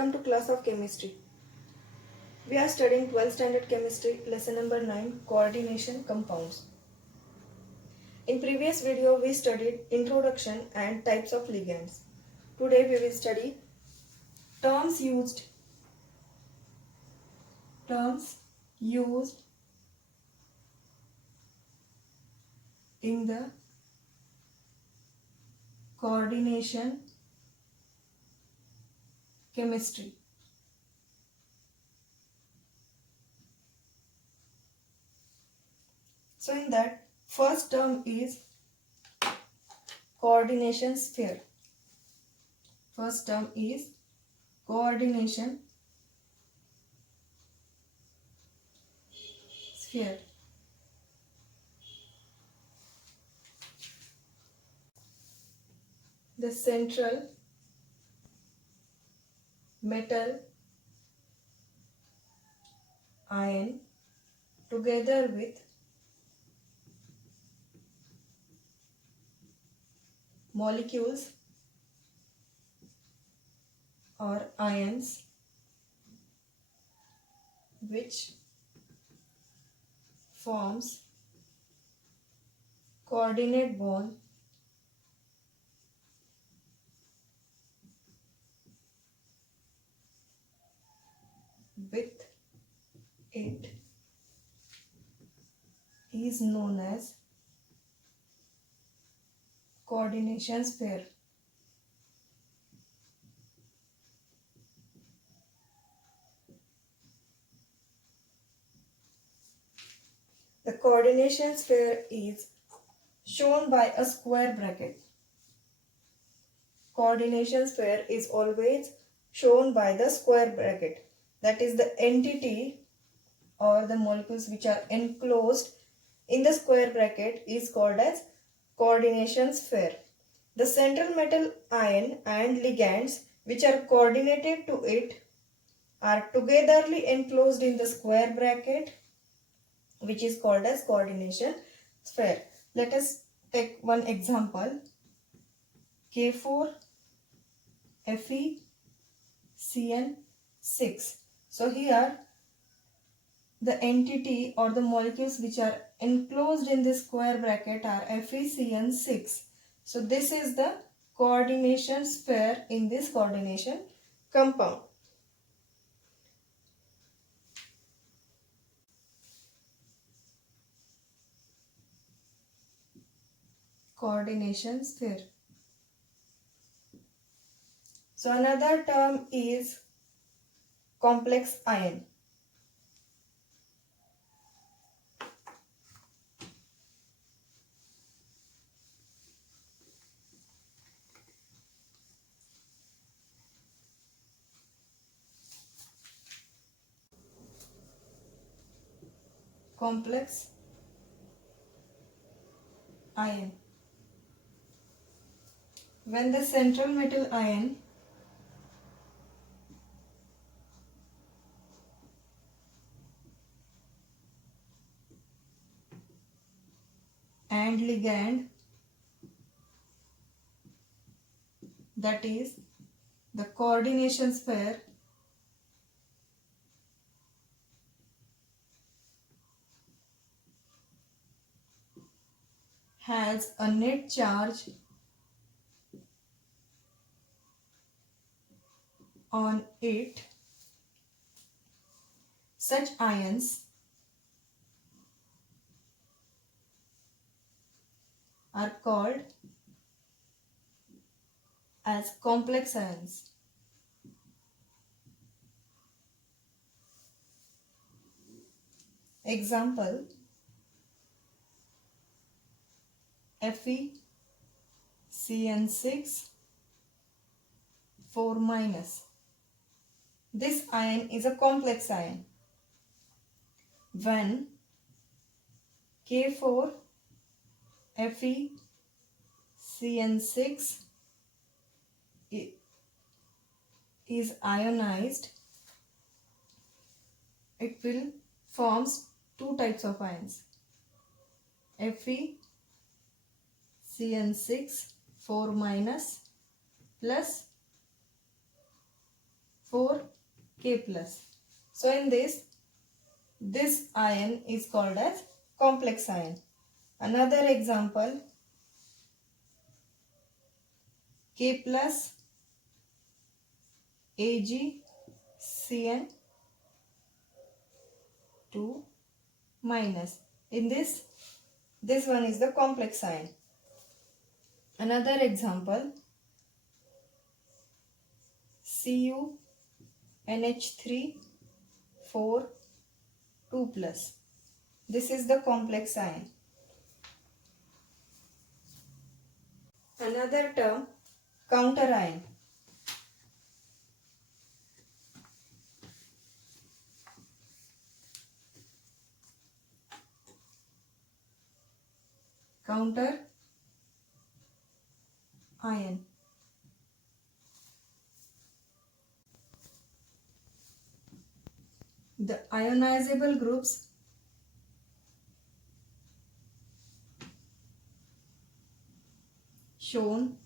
Welcome to class of chemistry. We are studying 12th standard chemistry, lesson number 9, coordination compounds. In previous video, we studied introduction and types of ligands. Today we will study terms used in the coordination chemistry. So in that, first term is coordination sphere. First term is coordination sphere. The central metal ion together with molecules or ions which forms coordinate bond with it is known as coordination sphere. The coordination sphere is shown by a square bracket. Coordination sphere is always shown by the square bracket. That is, the entity or the molecules which are enclosed in the square bracket is called as coordination sphere. The central metal ion and ligands which are coordinated to it are togetherly enclosed in the square bracket, which is called as coordination sphere. Let us take one example. K4 FeCN6. So here the entity or the molecules which are enclosed in this square bracket are FeCN6. So this is the coordination sphere in this coordination compound. Coordination sphere. So another term is complex ion. Complex ion. When the central metal ion and ligand, that is the coordination sphere, has a net charge on it, such ions are called as complex ions. Example: FeCN6 4-. This ion is a complex ion. When K4 FeCN6 is ionized, it will forms two types of ions: FeCN6 4- plus 4K plus. So in this ion is called as complex ion. Another example, K plus AgCN 2 minus. In this one is the complex ion. Another example, CuNH3 4 2 plus. This is the complex ion. Another term, counter ion. Counter ion. The ionizable groups shown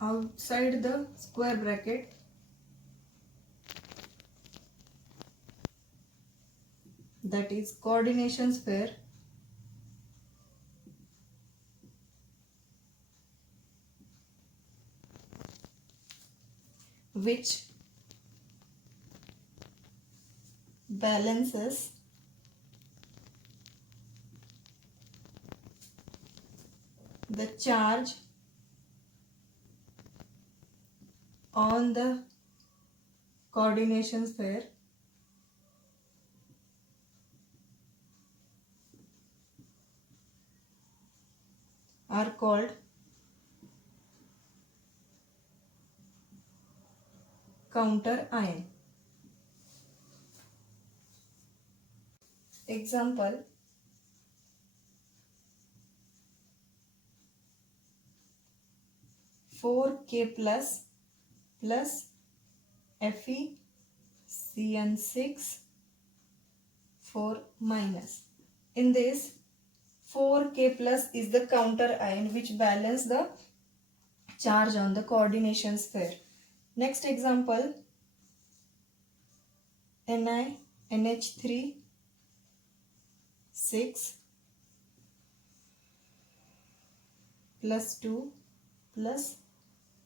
outside the square bracket that is coordination sphere which balances the charge on the coordination sphere are called counter ion. Example, Fe plus FeCN6 4 minus. In this 4K plus is the counter ion which balance the charge on the coordination sphere. Next example, NiNH3 6 plus 2 plus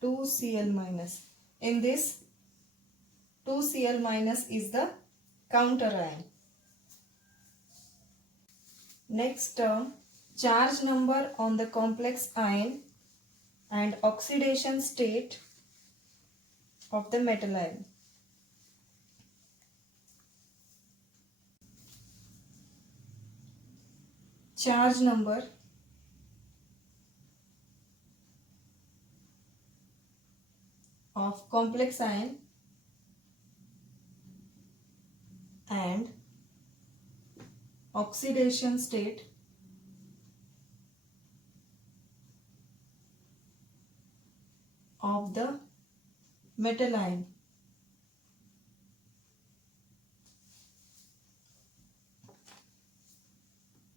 2Cl minus. In this 2Cl minus is the counter ion. Next term, charge number on the complex ion and oxidation state of the metal ion. Charge number of complex ion and oxidation state of the metal ion.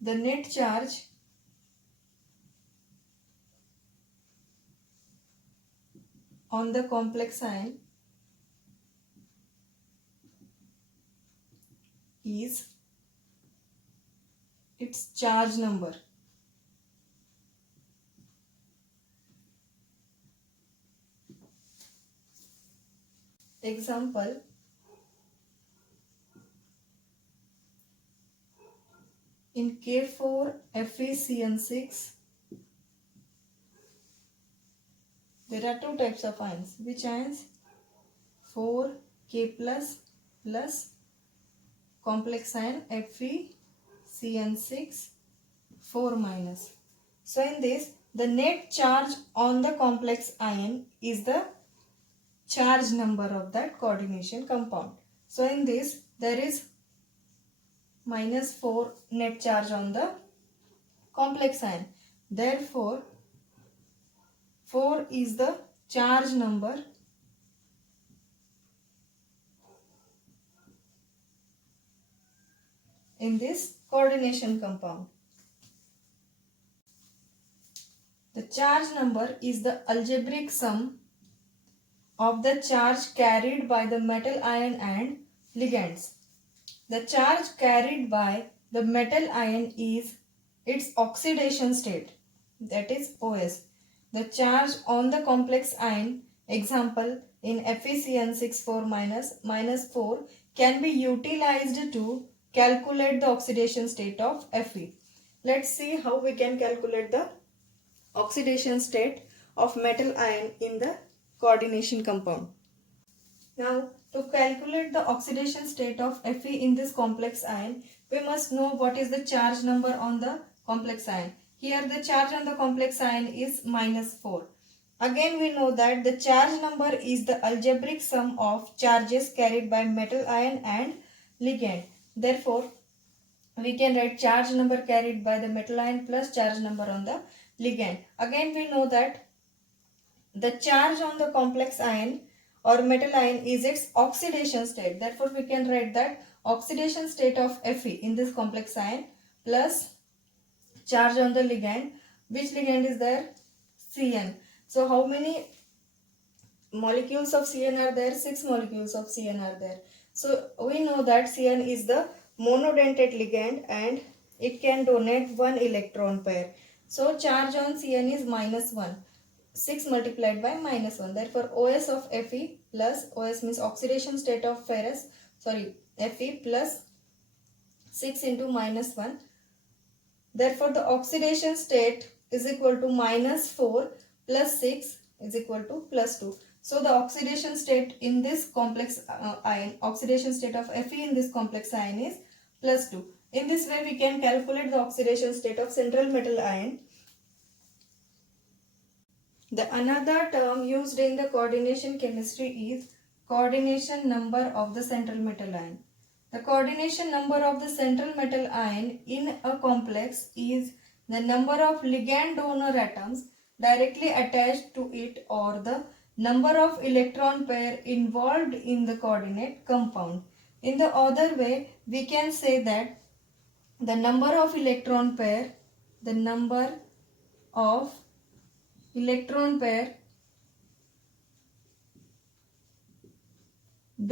The net charge on the complex ion is its charge number. Example, in K4FeCN6 there are two types of ions. Which ions? 4K plus complex ion FeCN6 4 minus. So in this, the net charge on the complex ion is the charge number of that coordination compound. So in this, there is -4 net charge on the complex ion. Therefore, 4 is the charge number in this coordination compound. The charge number is the algebraic sum of the charge carried by the metal ion and ligands. The charge carried by the metal ion is its oxidation state, that is OS. The charge on the complex ion, example in FeCN64 -4, can be utilized to calculate the oxidation state of Fe. Let's see how we can calculate the oxidation state of metal ion in the coordination compound. Now, to calculate the oxidation state of Fe in this complex ion, we must know what is the charge number on the complex ion. Here the charge on the complex ion is -4. Again we know that the charge number is the algebraic sum of charges carried by metal ion and ligand. Therefore, we can write charge number carried by the metal ion plus charge number on the ligand. Again we know that the charge on the complex ion or metal ion is its oxidation state. Therefore, we can write that oxidation state of Fe in this complex ion plus charge on the ligand. Which ligand is there? Cn. So, how many molecules of Cn are there? 6 molecules of Cn are there. So, we know that Cn is the monodentate ligand and it can donate 1 electron pair. So, charge on Cn is -1. 6 multiplied by -1. Therefore, OS of Fe plus, OS means oxidation state of Fe plus 6 into -1. Therefore, the oxidation state is equal to -4 plus 6 is equal to +2. So, the oxidation state in this complex ion, oxidation state of Fe in this complex ion is +2. In this way, we can calculate the oxidation state of central metal ion. The another term used in the coordination chemistry is coordination number of the central metal ion. The coordination number of the central metal ion in a complex is the number of ligand donor atoms directly attached to it or the number of electron pair involved in the coordinate compound. In the other way, we can say that the number of electron pair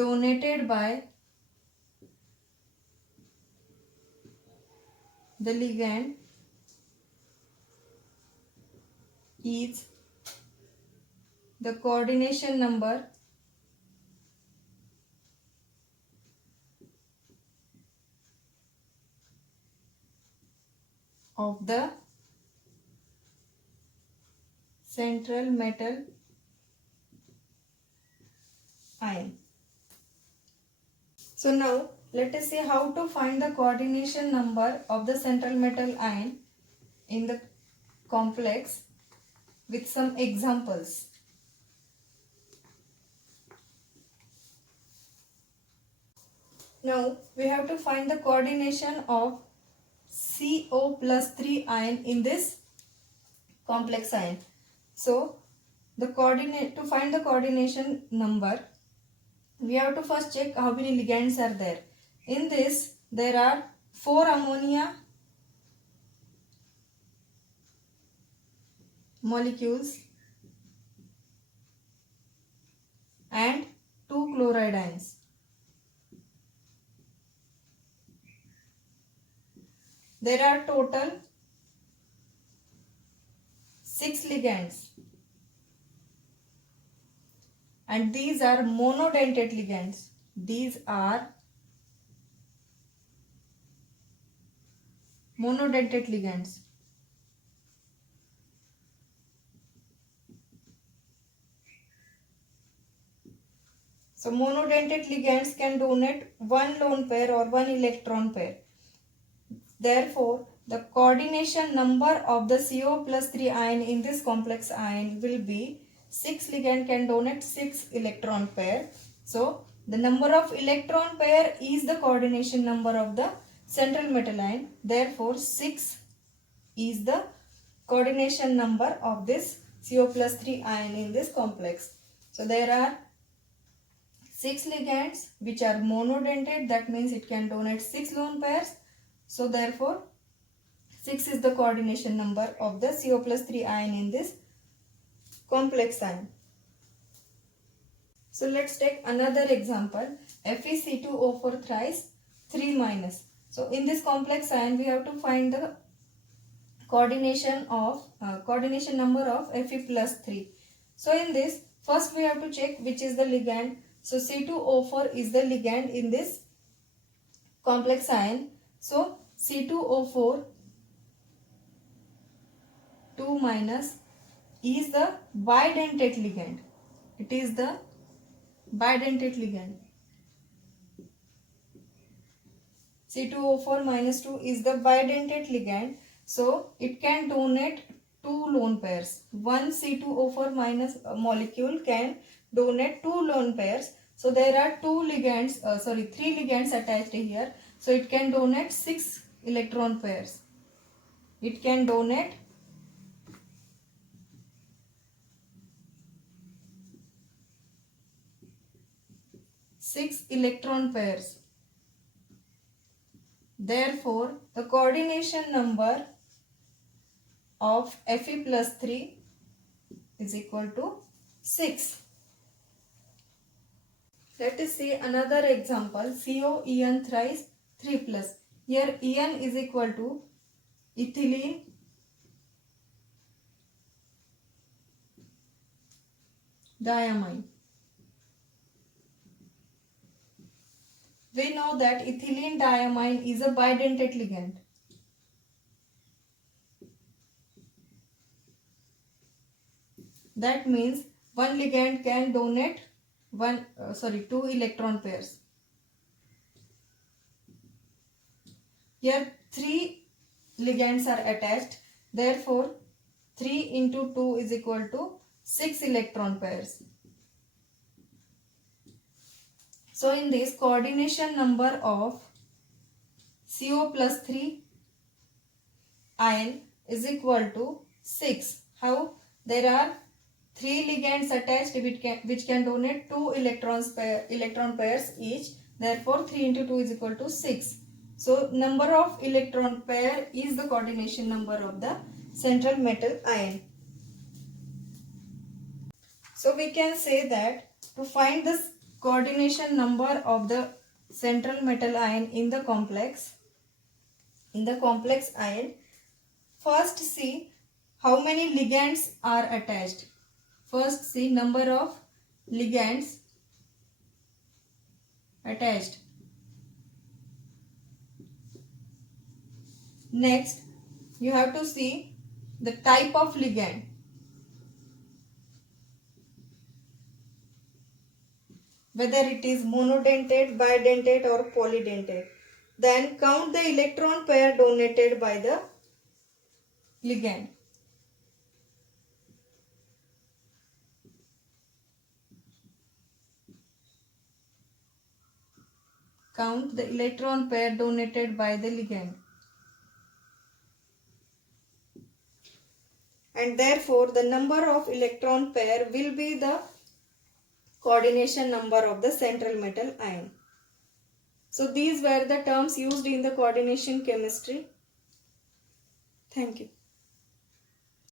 donated by the ligand is the coordination number of the central metal ion. So now let us see how to find the coordination number of the central metal ion in the complex with some examples. Now we have to find the coordination of CO plus 3 ion in this complex ion. So to find the coordination number, we have to first check how many ligands are there. In this, there are 4 ammonia molecules and 2 chloride ions. There are total 6 ligands. And these are monodentate ligands. These are monodentate ligands. So monodentate ligands can donate 1 lone pair or 1 electron pair. Therefore, the coordination number of the CO plus 3 ion in this complex ion will be 6 ligand can donate 6 electron pair. So, the number of electron pair is the coordination number of the central metal ion. Therefore, 6 is the coordination number of this CO plus 3 ion in this complex. So, there are 6 ligands which are monodentate, that means it can donate 6 lone pairs. So, therefore, 6 is the coordination number of the CO plus 3 ion in this complex ion. So let's take another example. FeC2O4 thrice 3 minus. So in this complex ion we have to find the coordination number of Fe plus 3. So in this, first we have to check which is the ligand. So C2O4 is the ligand in this complex ion. So C2O4 2 minus is the bidentate ligand. It is the bidentate ligand. C2O4 minus 2 is the bidentate ligand. So it can donate two lone pairs. One C2O4 minus molecule can donate two lone pairs. So there are three ligands attached here. So it can donate 6 electron pairs. It can donate 6 electron pairs. Therefore, the coordination number of Fe plus 3 is equal to 6. Let us see another example. CO En thrice 3 plus. Here En is equal to ethylene diamine. We know that ethylene diamine is a bidentate ligand. That means one ligand can donate 2 electron pairs. Here 3 ligands are attached. Therefore, 3 into 2 is equal to 6 electron pairs. So in this, coordination number of CO plus 3 ion is equal to 6. How? There are 3 ligands attached which can donate 2 electron pairs each. Therefore, 3 into 2 is equal to 6. So number of electron pair is the coordination number of the central metal ion. So we can say that to find this coordination number of the central metal ion in the complex ion, first see how many ligands are attached. First see number of ligands attached. Next, you have to see the type of ligand. Whether it is monodentate, bidentate or polydentate. Then count the electron pair donated by the ligand. Count the electron pair donated by the ligand. And therefore the number of electron pair will be the coordination number of the central metal ion. So these were the terms used in the coordination chemistry. Thank you.